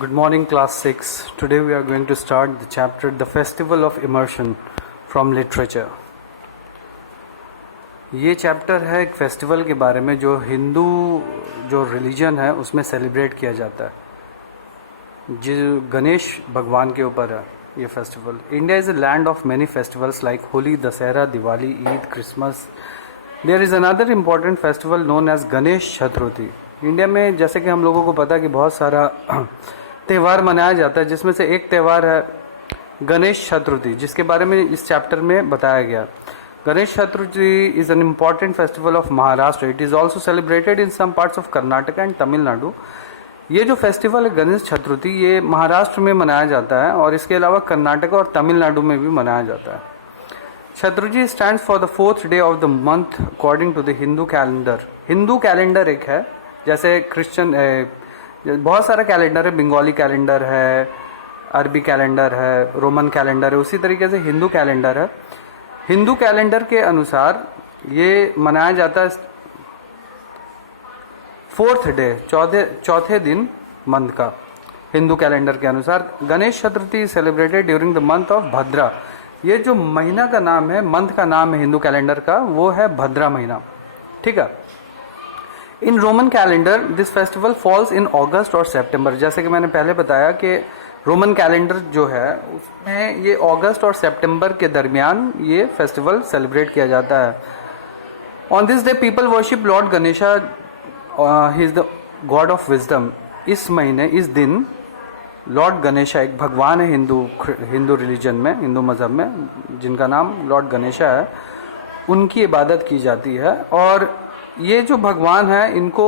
Good morning, class 6. Today we are going to start the chapter The Festival of Immersion from Literature. ये chapter है एक festival के बारे में जो हिंदू जो रिलीजन है उसमें सेलिब्रेट किया जाता है, जो गणेश भगवान के ऊपर है ये festival. India is a land of many festivals like Holi, Dussehra, Diwali, Eid, Christmas. There is another important festival known as Ganesh Chaturthi. India में जैसे कि हम लोगों को पता है कि बहुत सारा त्यौहार मनाया जाता है, जिसमें से एक त्यौहार है गणेश चतुर्थी, जिसके बारे में इस चैप्टर में बताया गया. Ganesh Chaturthi is an important festival of Maharashtra. It is also celebrated in some parts of Karnataka and Tamil Nadu. ये जो फेस्टिवल है गणेश चतुर्थी, ये महाराष्ट्र में मनाया जाता है और इसके अलावा कर्नाटक और तमिलनाडु में भी मनाया जाता है. Chaturthi stands for the 4th day of the month according to the Hindu calendar. Hindu calendar एक है, जैसे क्रिश्चियन बहुत सारा कैलेंडर है. बंगाली कैलेंडर है, अरबी कैलेंडर है, रोमन कैलेंडर है. उसी तरीके से हिंदू कैलेंडर है. हिंदू कैलेंडर के अनुसार ये मनाया जाता है 4th डे, चौथे दिन मंथ का. हिंदू कैलेंडर के अनुसार Ganesh Chaturthi celebrated during the month of Bhadra. ये जो महीना का नाम है, मंथ का नाम है हिंदू कैलेंडर का, वो है भद्रा महीना. ठीक है. In Roman calendar this festival falls in August और सितंबर. जैसे कि मैंने पहले बताया कि रोमन कैलेंडर जो है उसमें ये अगस्त और सितंबर के दरमियान ये फेस्टिवल सेलिब्रेट किया जाता है. On this day people worship Lord Ganesha, he is the God of wisdom. इस महीने, इस दिन लॉर्ड गणेशा एक भगवान है हिंदू रिलीजन में, हिंदू मजहब में, जिनका नाम लॉर्ड गणेशा है, उनकी इबादत की जाती है. और ये जो भगवान है इनको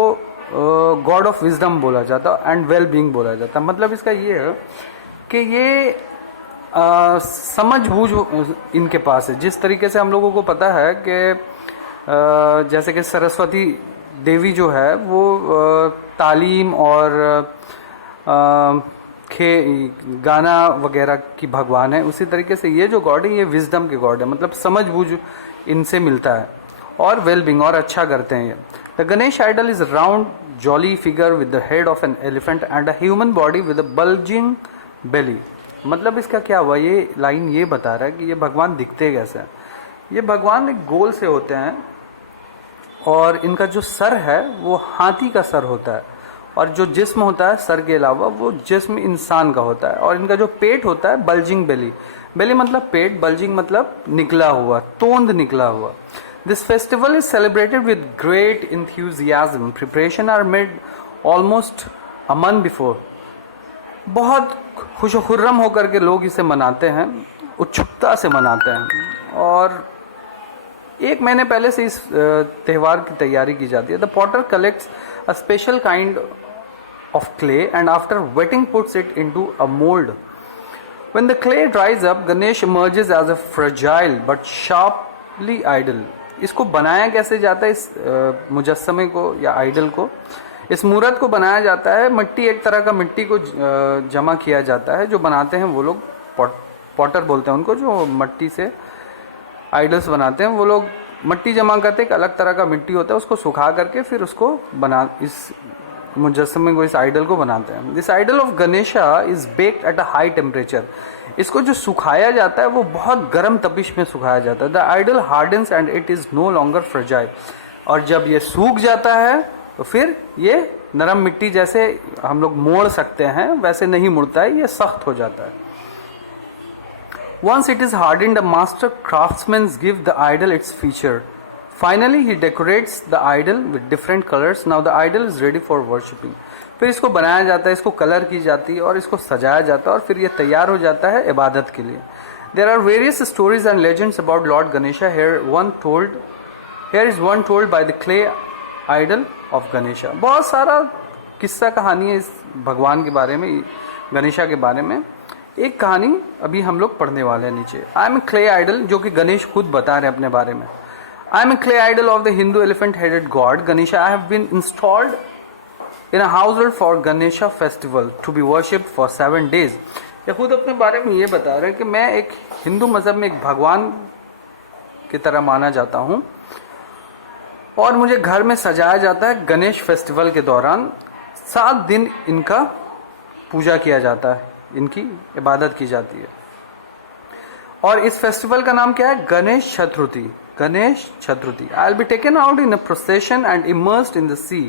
गॉड ऑफ विजडम बोला जाता है एंड वेल बीइंग बोला जाता है. मतलब इसका ये है कि ये समझ बूझ इनके पास है. जिस तरीके से हम लोगों को पता है कि जैसे कि सरस्वती देवी जो है वो तालीम और गाना वगैरह की भगवान है, उसी तरीके से ये जो गॉड है ये विजडम के गॉड है. मतलब समझ बूझ इनसे मिलता है और वेल बीइंग और अच्छा करते हैं ये. The Ganesh idol is round jolly figure with the head of an elephant and a human body with a bulging belly. मतलब इसका क्या हुआ, ये लाइन ये बता रहा है कि ये भगवान दिखते कैसे हैं. ये भगवान एक गोल से होते हैं और इनका जो सर है वो हाथी का सर होता है, और जो जिस्म होता है सर के अलावा वो जिस्म इंसान का होता है. और इनका जो पेट होता है बल्जिंग बेली. बेली मतलब पेट, बल्जिंग मतलब निकला हुआ, तोंद निकला हुआ. This festival is celebrated with great enthusiasm. Preparation are made almost a month before. बहुत खुशो-खुर्रम होकर के लोग इसे मनाते हैं, उत्सुकता से मनाते हैं, और एक महीने पहले से इस त्यौहार की तैयारी की जाती है. The potter collects a special kind of clay and after wetting puts it into a mold. When the clay dries up, Ganesh emerges as a fragile but sharply idol. इसको बनाया कैसे जाता है, इस मुजस्समे को या आइडल को, इस मूर्त को बनाया जाता है. मिट्टी, एक तरह का मिट्टी को जमा किया जाता है. जो बनाते हैं वो लोग पॉटर बोलते हैं उनको, जो मिट्टी से आइडल्स बनाते हैं वो लोग मिट्टी जमा करते हैं. एक अलग तरह का मिट्टी होता है, उसको सुखा करके फिर उसको इस मुजस्समे को, इस आइडल को बनाते हैं. This idol of Ganesha is baked at a high temperature. इसको जो सुखाया जाता है वो बहुत गर्म तपिश में सुखाया जाता है. The idol hardens and it is no longer fragile. और जब ये सूख जाता है तो फिर ये नरम मिट्टी जैसे हम लोग मोड़ सकते हैं वैसे नहीं मुड़ता है, ये सख्त हो जाता है. Once it is hardened, a master craftsman give the idol its feature. Finally, he decorates the idol with different colors. Now the idol is ready for worshipping. फिर इसको बनाया जाता है, इसको कलर की जाती है और इसको सजाया जाता है और फिर ये तैयार हो जाता है इबादत के लिए. There are various stories and legends about Lord Ganesha. Here is one told by the clay idol of Ganesha. बहुत सारा किस्सा कहानी है इस भगवान के बारे में, गणेशा के बारे में. एक कहानी अभी हम लोग पढ़ने वाले हैं नीचे. I am a clay idol, जो कि गणेश खुद बता रहे हैं अपने बारे में. I am a clay idol of the Hindu elephant-headed god Ganesha. I have been installed in a household for Ganesha festival to be worshipped for 7 days. ये खुद अपने बारे में ये बता रहे हैं कि मैं एक हिंदू मजहब में एक भगवान की तरह माना जाता हूँ और मुझे घर में सजाया जाता है गणेश फेस्टिवल के दौरान. 7 दिन इनका पूजा किया जाता है, इनकी इबादत की जाती है। और इस फेस्टिवल का नाम क्या है? Ganesh Chaturthi. Ganesh Chaturthi. I will be taken out in a procession and immersed in the sea.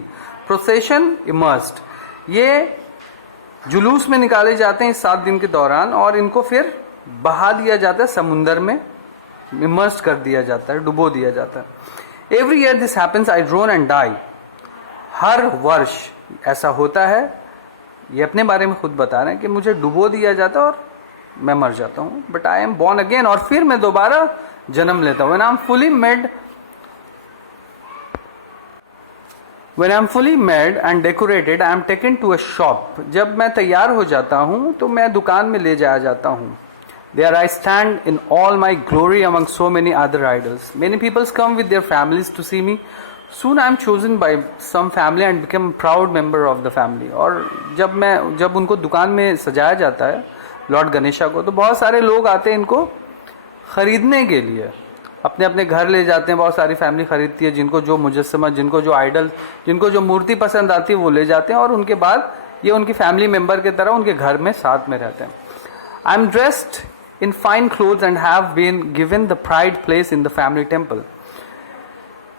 Procession, immersed, ये जुलूस में निकाले जाते हैं इस 7 दिन के दौरान और इनको फिर बहा दिया जाता है समुंदर में, इमर्स्ड कर दिया जाता है, डुबो दिया जाता है। Every year this happens, I drown and die. हर वर्ष ऐसा होता है। ये अपने बारे में खुद बता रहे हैं कि मुझे डुबो दिया जाता है और मैं मर जाता हूं, but I am born again, और फिर मैं दोबारा जन्म लेता हूं। When I'm fully made and decorated, I am taken to a shop. जब मैं तैयार हो जाता हूं तो मैं दुकान में ले जाया जाता हूं। There I stand in all my glory among so many other idols. Many people come with their families to see me. Soon I am chosen by some family and become a proud member of the family. और जब उनको दुकान में सजाया जाता है Lord Ganesha को, तो बहुत सारे लोग आते हैं इनको खरीदने के लिए, अपने अपने घर ले जाते हैं। बहुत सारी फैमिली खरीदती है, जिनको जो मुजस्समा, जिनको जो आइडल, जिनको जो मूर्ति पसंद आती है वो ले जाते हैं और उनके बाद ये उनकी फैमिली मेंबर की तरह उनके घर में साथ में रहते हैं। I am dressed in fine clothes and have been given the pride place in the family temple.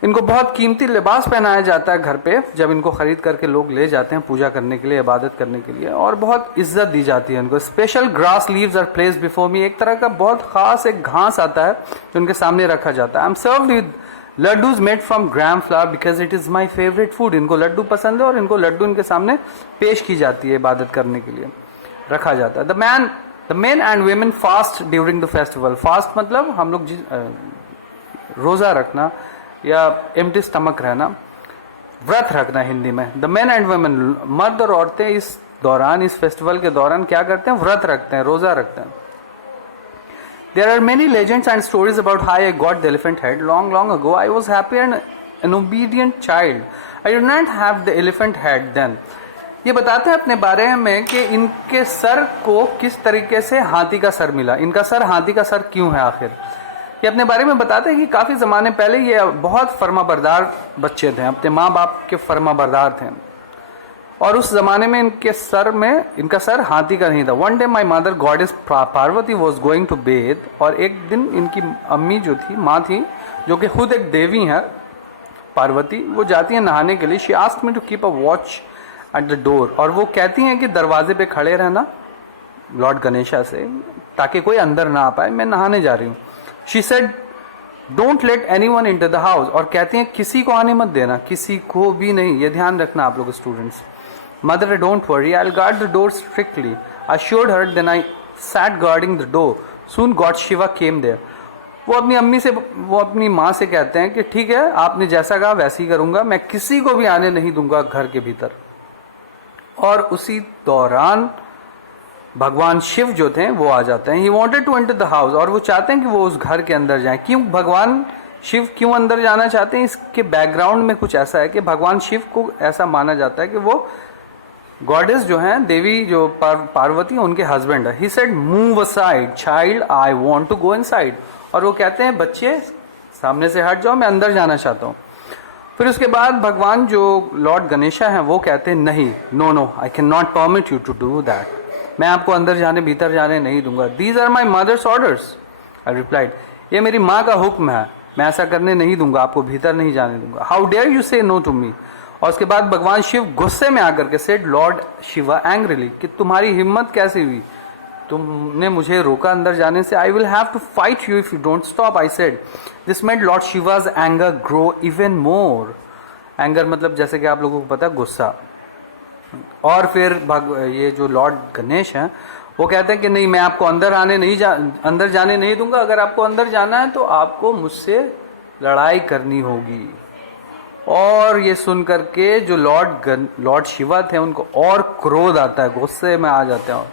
इनको बहुत कीमती लिबास पहनाया जाता है घर पे, जब इनको खरीद करके लोग ले जाते हैं पूजा करने के लिए, इबादत करने के लिए, और बहुत इज्जत दी जाती है इनको। Special grass leaves are placed before me. एक तरह का बहुत खास एक घास आता है जो उनके सामने रखा जाता है। I am served with laddoos made from gram flower because it is my favourite food. इनको लड्डू पसंद है और इनको लड्डू इनके सामने पेश की जाती है, इबादत करने के लिए रखा जाता है। The main and women fast during the festival. Fast मतलब हम लोग रोजा रखना या एम्प्टी स्टमक रहना, व्रत रखना हिंदी में। द मेन एंड वुमेन, मर्द और औरतें इस दौरान, इस फेस्टिवल के दौरान क्या करते हैं? व्रत रखते हैं, रोजा रखते हैं। There are many legends and stories about how I got the elephant head. Long long ago I was happy and an obedient child. I did not have the elephant head then. ये बताते हैं अपने बारे में कि इनके sir को किस तरीके से हाथी का सर मिला। इनका सर हाथी का सर क्यों है आखिर? ये अपने बारे में बताते हैं कि काफी जमाने पहले ये बहुत फर्माबरदार बच्चे थे, अपने माँ बाप के फर्माबरदार थे, और उस जमाने में इनका सर हाथी का नहीं था। One day my mother goddess Parvati was going to bathe. और एक दिन इनकी अम्मी जो थी, माँ थी, जो कि खुद एक देवी है पार्वती, वो जाती है नहाने के लिए। She asked me to keep a watch at the door. और वो कहती हैं कि दरवाजे पे खड़े रहना लॉर्ड गणेशा से, ताकि कोई अंदर ना आ पाए, मैं नहाने जा रही हूँ। She said, "Don't let anyone into the house." और कहती हैं किसी को आने मत देना, किसी को भी नहीं, ये ध्यान रखना आप लोग students. Mother, don't worry, I'll guard the door strictly. I assured her, then I sat guarding the door. Soon God Shiva came there. वो अपनी माँ से कहते हैं कि ठीक है, आपने जैसा कहा वैसे ही करूंगा, मैं किसी को भी आने नहीं दूंगा घर के भीतर। और उसी दौरान भगवान शिव जो थे वो आ जाते हैं। He wanted to enter the house, और वो चाहते हैं कि वो उस घर के अंदर जाएं। क्यों भगवान शिव क्यों अंदर जाना चाहते हैं? इसके बैकग्राउंड में कुछ ऐसा है कि भगवान शिव को ऐसा माना जाता है कि वो गॉडेस जो हैं, देवी जो पार्वती, उनके हस्बैंड है। He said, "Move aside, child, I want to go inside." और वो कहते हैं बच्चे सामने से हट जाओ, मैं अंदर जाना चाहता हूँ। फिर उसके बाद भगवान जो लॉर्ड गणेशा हैं वो कहते हैं नहीं, no, I can not permit you to do that. मैं आपको अंदर जाने, भीतर जाने नहीं दूंगा। These are my mother's orders, I replied. ये मेरी माँ का हुक्म है, मैं ऐसा करने नहीं दूंगा, आपको भीतर नहीं जाने दूंगा। How dare you say no to me? और उसके बाद भगवान शिव गुस्से में आकर के said Lord Shiva angrily, कि तुम्हारी हिम्मत कैसे हुई, तुमने मुझे रोका अंदर जाने से। I will have to fight you if you don't stop, I said. This made Lord Shiva's anger grow even more. Anger मतलब जैसे कि आप लोगों को पता है गुस्सा। और फिर ये जो लॉर्ड गणेश हैं वो कहते हैं कि नहीं, मैं आपको अंदर जाने नहीं दूंगा। अगर आपको अंदर जाना है तो आपको मुझसे लड़ाई करनी होगी। और ये सुन करके जो लॉर्ड शिवा थे उनको और क्रोध आता है, गुस्से में आ जाते हैं।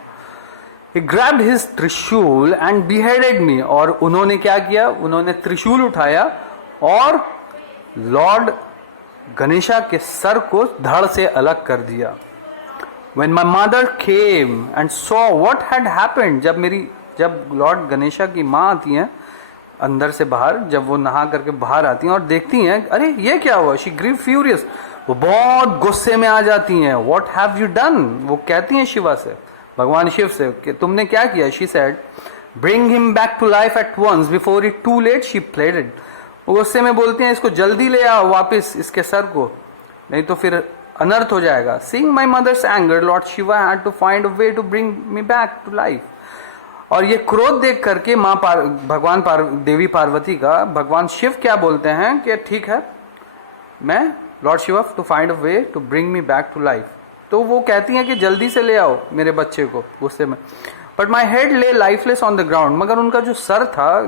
He grabbed his त्रिशूल and beheaded me. और उन्होंने क्या किया? उन्होंने त्रिशूल उठाया और लॉर्ड गणेशा के सर को धड़ से अलग कर दिया। When my mother came and saw what had happened, जब लॉर्ड गणेशा की माँ आती हैं अंदर से बाहर, जब वो नहा करके बाहर आती हैं और देखती हैं अरे ये क्या हुआ, she grew furious. वो बहुत गुस्से में आ जाती हैं. व्हाट हैव यू डन, वो कहती हैं शिवा से, भगवान शिव से, कि तुमने क्या किया. She said bring him back to life at once before it too late. She pleaded. वो गुस्से में बोलती हैं इसको जल्दी ले आओ वापस, इसके सर को, नहीं तो फिर अनर्थ हो जाएगा. Seeing my mother's anger Lord Shiva had to find a way to bring me back to life. और ये क्रोध देख करके भगवान देवी पार्वती का भगवान शिव क्या बोलते हैं कि ठीक है, मैं Lord Shiva to find a way to bring me back to life. तो वो कहती हैं कि जल्दी से ले आओ मेरे बच्चे को, गुस्से में. बट माई हेड ले लाइफलेस ऑन द ग्राउंड. मगर उनका जो सर था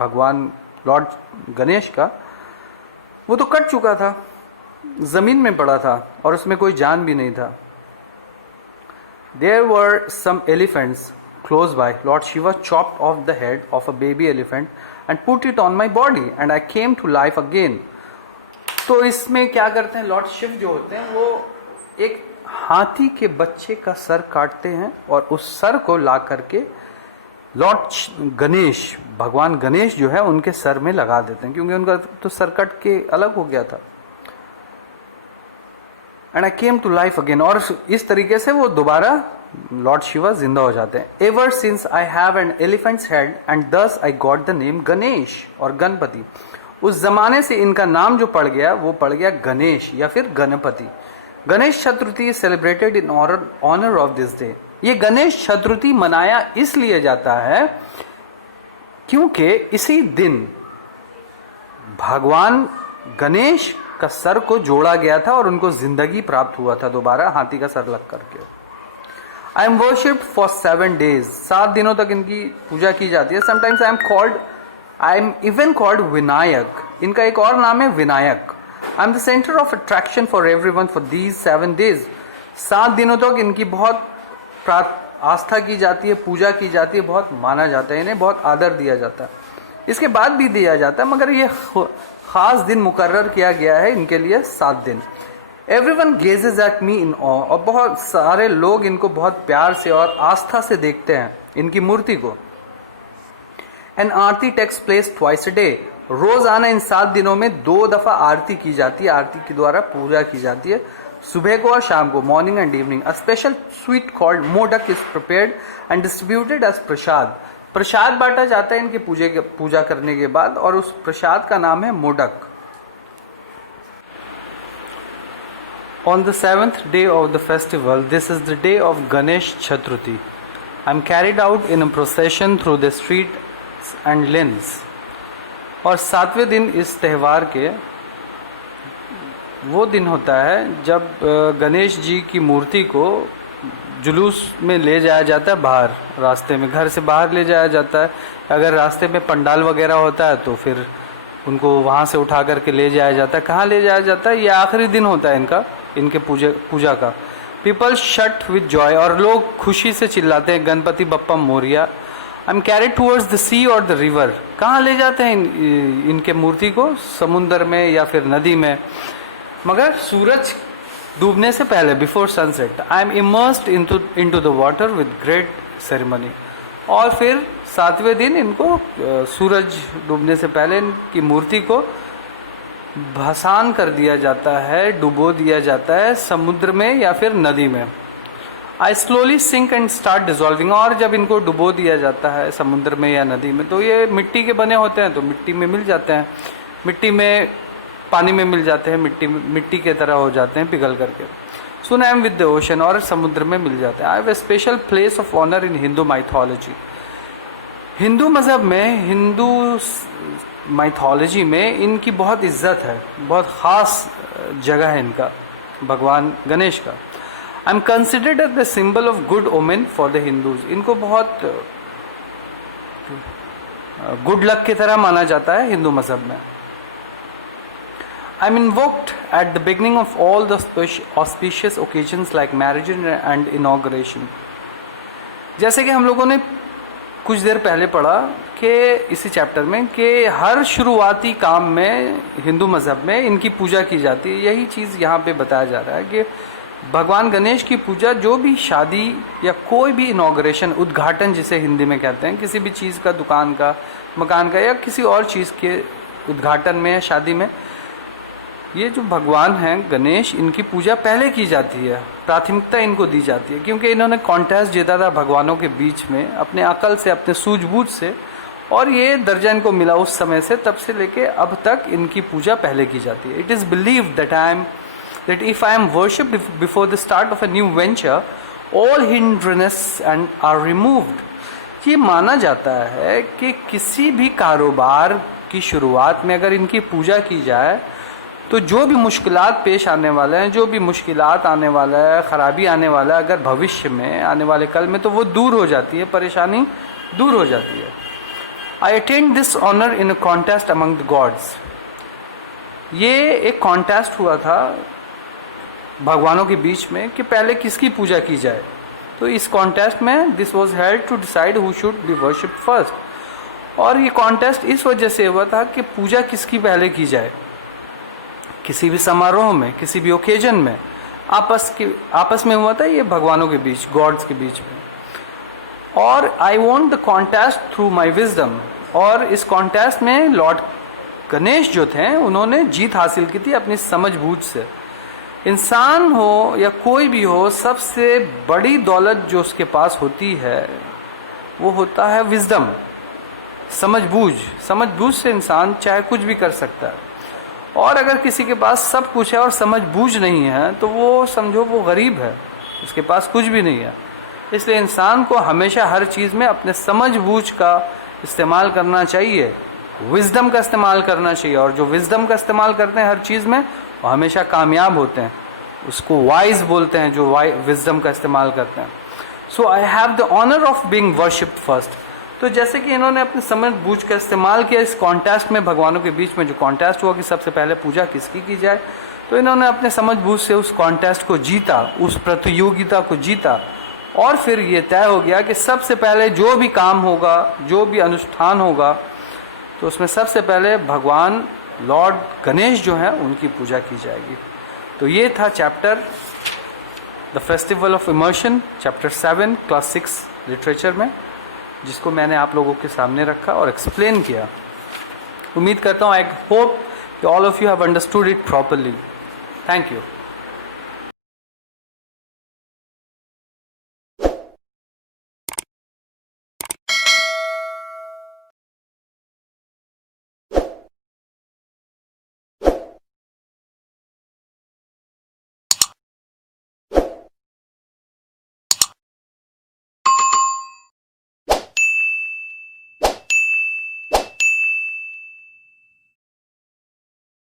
भगवान लॉर्ड गणेश का, वो तो कट चुका था, जमीन में पड़ा था और उसमें कोई जान भी नहीं था. There were some elephants close by. Lord Shiva chopped off the head of a baby elephant and put it on my body and I came to life again. तो इसमें क्या करते हैं, लॉर्ड शिव जो होते हैं वो एक हाथी के बच्चे का सर काटते हैं और उस सर को ला करके लॉर्ड गणेश, भगवान गणेश जो है उनके सर में लगा देते हैं, क्योंकि उनका तो सर कट के अलग हो गया था. And I came to life again. और इस तरीके से वो दोबारा लॉर्ड शिवा जिंदा हो जाते हैं. Ever since I have an elephant's head and thus I got the name Ganesh और गणपति. उस जमाने से इनका नाम जो पड़ गया वो पड़ गया गणेश या फिर Ganpati. Ganesh Chaturthi celebrated in honour of this day. ये गणेश चतुर्थी मनाया इसलिए जाता है क्योंकि इसी दिन भगवान गणेश का सर को जोड़ा गया था और उनको जिंदगी प्राप्त हुआ था दोबारा हाथी का सर लग करके. I am worshipped for 7 days. 7 दिनों तक इनकी पूजा की जाती है. Sometimes I am even called Vinayak. इनका एक और नाम है Vinayak. I am the center of attraction for everyone for these 7 days. 7 दिनों तक इनकी बहुत आस्था की जाती है, पूजा की जाती है, बहुत माना जाता है, इन्हें बहुत आदर दिया जाता है. इसके बाद भी दिया जाता है, मगर ये खास दिन मुकर्रर किया गया है इनके लिए 7 दिन. Everyone gazes at me in awe. और बहुत सारे लोग इनको बहुत प्यार से और आस्था से देखते हैं इनकी मूर्ति को. An Aarti takes place twice a day. रोजाना इन 7 दिनों में 2 दफा आरती की जाती है. आरती के द्वारा पूजा की जाती है, सुबह को और शाम को, morning and evening. A special sweet called modak is prepared and distributed as प्रसाद. प्रसाद बांटा जाता है इनके पूजा करने के बाद और उस प्रसाद का नाम है modak. On the 7th day of the festival, this is the day of Ganesh Chaturthi. I am carried out in a procession through the streets and lanes. और 7वें दिन इस त्यौहार के वो दिन होता है जब गणेश जी की मूर्ति को जुलूस में ले जाया जाता है बाहर, रास्ते में, घर से बाहर ले जाया जाता है. अगर रास्ते में पंडाल वगैरह होता है तो फिर उनको वहाँ से उठा करके ले जाया जाता है. कहाँ ले जाया जाता है, ये आखिरी दिन होता है इनके पूजा का. People shout with joy. और लोग खुशी से चिल्लाते हैं Ganpati Bappa Morya. I am carried towards the sea और द रिवर. कहाँ ले जाते हैं इनके मूर्ति को, समुद्र में या फिर नदी में, मगर सूरज डूबने से पहले, before sunset. I am immersed into the water with great ceremony. और फिर 7वें दिन इनको सूरज डूबने से पहले इनकी मूर्ति को भसान कर दिया जाता है, डुबो दिया जाता है समुद्र में या फिर नदी में. I slowly sink and start dissolving. और जब इनको डुबो दिया जाता है समुद्र में या नदी में तो ये मिट्टी के बने होते हैं, तो मिट्टी में मिल जाते हैं, मिट्टी में पानी में मिल जाते हैं, मिट्टी के तरह हो जाते हैं पिघल करके. Soon I am with the ocean. और समुद्र में मिल जाते हैं. I have a special place of honour in Hindu mythology. Hindu मजहब में, हिंदू माइथोलॉजी में इनकी बहुत इज्जत है, बहुत खास जगह है इनका, भगवान गणेश का. I am considered as the symbol of good omen for the Hindus. इनको बहुत गुड लक की तरह माना जाता है हिंदू मजहब में. I am invoked at the beginning of all the auspicious occasions like marriage and inauguration. जैसे कि हम लोगों ने कुछ देर पहले पढ़ा कि इसी चैप्टर में कि हर शुरुआती काम में हिंदू मजहब में इनकी पूजा की जाती है. यही चीज़ यहाँ पे बताया जा रहा है कि भगवान गणेश की पूजा, जो भी शादी या कोई भी इनॉग्रेशन, उद्घाटन जिसे हिंदी में कहते हैं, किसी भी चीज़ का, दुकान का, मकान का या किसी और चीज़ के उद्घाटन में या शादी में ये जो भगवान हैं गणेश, इनकी पूजा पहले की जाती है, प्राथमिकता इनको दी जाती है, क्योंकि इन्होंने कॉन्टेस्ट जीता था भगवानों के बीच में अपने अकल से, अपने सूझबूझ से, और ये दर्जा इनको मिला उस समय से, तब से लेके अब तक इनकी पूजा पहले की जाती है. It is believe that if I am worshipped before the start of a new venture, all hindrances and are removed. ये माना जाता है कि किसी भी कारोबार की शुरुआत में अगर इनकी पूजा की जाए तो जो भी मुश्किलात पेश आने वाले हैं, जो भी मुश्किलात आने वाला है, ख़राबी आने वाला है, अगर भविष्य में आने वाले कल में, तो वो दूर हो जाती है, परेशानी दूर हो जाती है. I attend this honour in a contest among the gods. ये एक कॉन्टेस्ट हुआ था भगवानों के बीच में कि पहले किसकी पूजा की जाए. तो इस कॉन्टेस्ट में this was held to decide who should be worshipped first. और ये कॉन्टेस्ट इस वजह से हुआ था कि पूजा किसकी पहले की जाए. किसी भी समारोह में, किसी भी ओकेजन में आपस में हुआ था ये भगवानों के बीच, गॉड्स के बीच में. और I want the contest through my wisdom. और इस कॉन्टेस्ट में लॉर्ड गणेश जो थे उन्होंने जीत हासिल की थी अपनी समझबूझ से. इंसान हो या कोई भी हो, सबसे बड़ी दौलत जो उसके पास होती है वो होता है विजडम, समझबूझ. समझबूझ से इंसान चाहे कुछ भी कर सकता है. और अगर किसी के पास सब कुछ है और समझबूझ नहीं है तो वो समझो वो गरीब है, उसके पास कुछ भी नहीं है. इसलिए इंसान को हमेशा हर चीज़ में अपने समझबूझ का इस्तेमाल करना चाहिए, विजडम का इस्तेमाल करना चाहिए. और जो विजडम का इस्तेमाल करते हैं हर चीज़ में वो हमेशा कामयाब होते हैं. उसको वाइज बोलते हैं जो विजडम का इस्तेमाल करते हैं. So I have the honour of being worshipped first. तो जैसे कि इन्होंने अपने समझबूझ का इस्तेमाल किया इस कॉन्टेस्ट में, भगवानों के बीच में जो कॉन्टेस्ट हुआ कि सबसे पहले पूजा किसकी की जाए, तो इन्होंने अपने समझबूझ से उस कॉन्टेस्ट को जीता, उस प्रतियोगिता को जीता. और फिर ये तय हो गया कि सबसे पहले जो भी काम होगा, जो भी अनुष्ठान होगा, तो उसमें सबसे पहले भगवान लॉर्ड गणेश जो हैं उनकी पूजा की जाएगी. तो ये था chapter the festival of immersion, chapter 7 class 6 literature में, जिसको मैंने आप लोगों के सामने रखा और एक्सप्लेन किया. उम्मीद करता हूँ, I hope all of you have understood it properly. Thank you.